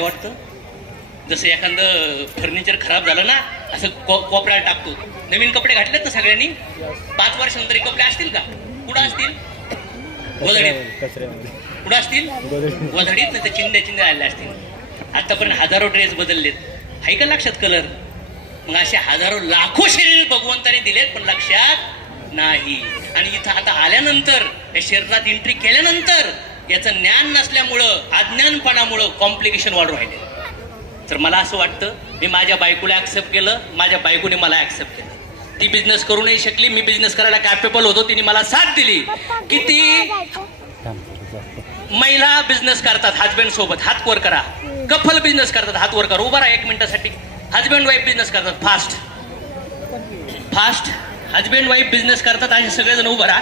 काय वाटतं? जसं एखादं फर्निचर खराब झालं ना, असं कोपऱ्याला टाकतो. नवीन कपडे घातलेत ना सगळ्यांनी, 5 वर्षानंतर कपडे असतील का? कुठं असतील? गोधडीत. कुठं असतील? गोधडीत. नाही तर चिंध्या आलेल्या असतील. आतापर्यंत हजारो ड्रेस बदललेत. आहे का लक्षात कलर? मग असे हजारो लाखो शरीर भगवंताने दिलेत, पण लक्षात नाही. आणि इथं आता आल्यानंतर, या शरीरात एंट्री केल्यानंतर याचं ज्ञान नसल्यामुळं, अज्ञानपणामुळं कॉम्प्लिकेशन वाढू राहिले. तर मला असं वाटतं, मी माझ्या बायकोला ऍक्सेप्ट केलं, माझ्या बायकोने मला ऍक्सेप्ट केलं. ती बिझनेस करू नाही शकली, मी बिझनेस करायला कॅपेबल होतो, तिने मला साथ दिली. किती महिला बिझनेस करतात हजबंड सोबत, हात वर करा. कपल बिझनेस करतात, हात वर करा. उभा राहा 1 मिनिटासाठी. हजबंड वाईफ बिझनेस करतात, fast fast. Husband wife business करतात, असे सगळेजण उभा राहा.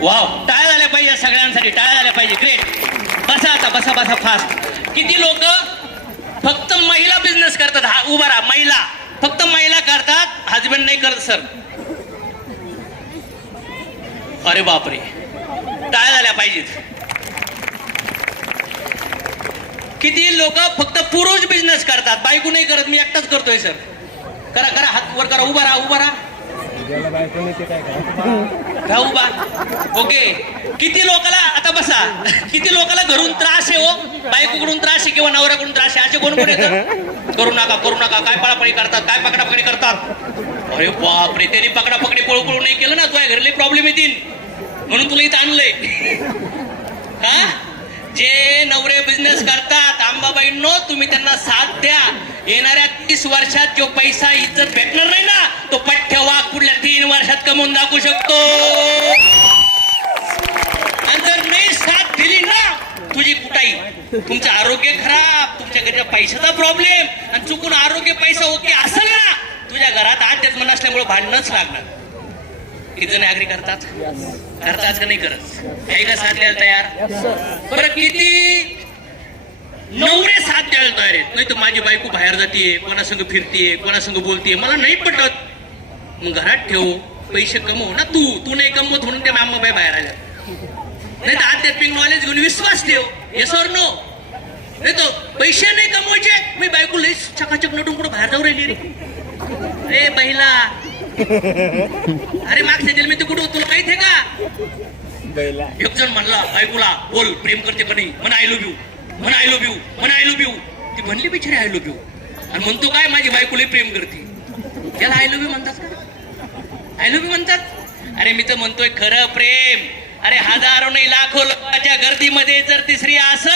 वाव, टाळ्या झाल्या पाहिजे सगळ्यांसाठी, टाळ्या झाल्या पाहिजे. ग्रेट. बसा आता, बसा बसा फास्ट. किती लोक फक्त महिला बिझनेस करतात? हा उभा राहा. महिला, फक्त महिला करतात, हजबंड नाही करत सर. अरे बापरे, टाळ्या झाल्या पाहिजेत. किती लोक फक्त पुरुष बिझनेस करतात, बायको नाही करत, मी एकटाच करतोय सर. करा करा, हात वर करा. उभा राहा, उभा राहा. उभा. ओके. किती लोकाला, आता बसा, किती लोकाला घरून त्रास आहे हो? बायकोकडून त्रास आहे किंवा नवऱ्याकडून त्रास आहे, असे कोण कोण येतात? करू नका करू नका. काय पळापळी करतात, काय पकडापकडी करतात? अरे बापरे, त्यांनी पकडापकडी पळू नाही केलं ना, तुझ्या घरले प्रॉब्लेम येतील, म्हणून तुला इथं आणलंय. हा, जे नवरे बिझनेस करतात, अंबाबाईंनो, तुम्ही त्यांना साथ द्या. येणाऱ्या 30 वर्षात जो पैसा इज्जत भेटणार नाही ना, तो पठ्य वाघ पुढल्या 3 वर्षात कमवून दाखवू शकतो. आणि जर नाही साथ दिली ना, तुझी कुठाई, तुमचं आरोग्य खराब, तुमच्या घरच्या पैशाचा प्रॉब्लेम, आणि चुकून आरोग्य पैसा ओके असेल ना, तुझ्या घरात अध्यात्म नसल्यामुळे भांडणच लागणार. किती जण ऍग्री करतात? करतात का नाही करत? आहे का साथ द्यायला तयार? बरं, किती नवरे साथ द्यायला तयार आहेत? नाही तर माझी बायको बाहेर जातीये, कोणासंग फिरतीये, कोणासंग बोलतीये, मला नाही पटत. मग घरात ठेव, पैसे कमव ना. तू नाही कमवत म्हणून त्या मामाबाई बाहेर आल्या. नाही तर आध्यात्मिक नॉलेज घेऊन विश्वास ठेव. Yes or no? नाही तर पैसे नाही कमवायचे, मी बायको लई चकाचक नटून कुठं बाहेर जाऊ राहिली रे बाईला. अरे मागच्या जन्मी ते कुठं, तुला माहित आहे का? एक जण म्हणला बायकोला, बोल प्रेम करते का नाही? म्हण आय लव्ह यू, म्हण आय लव्ह यू, म्हण आय लव्ह यू. ती म्हणली बिचारी आय लव्ह यू, आणि म्हणतो काय, माझी बायकोला प्रेम करते. याला आय लव्ह यू म्हणतात का? आय लव्ह यू म्हणतात? अरे मी तर म्हणतोय खरं प्रेम. अरे हजारो नाही लाखो लोकांच्या गर्दीमध्ये जर तिसरी असं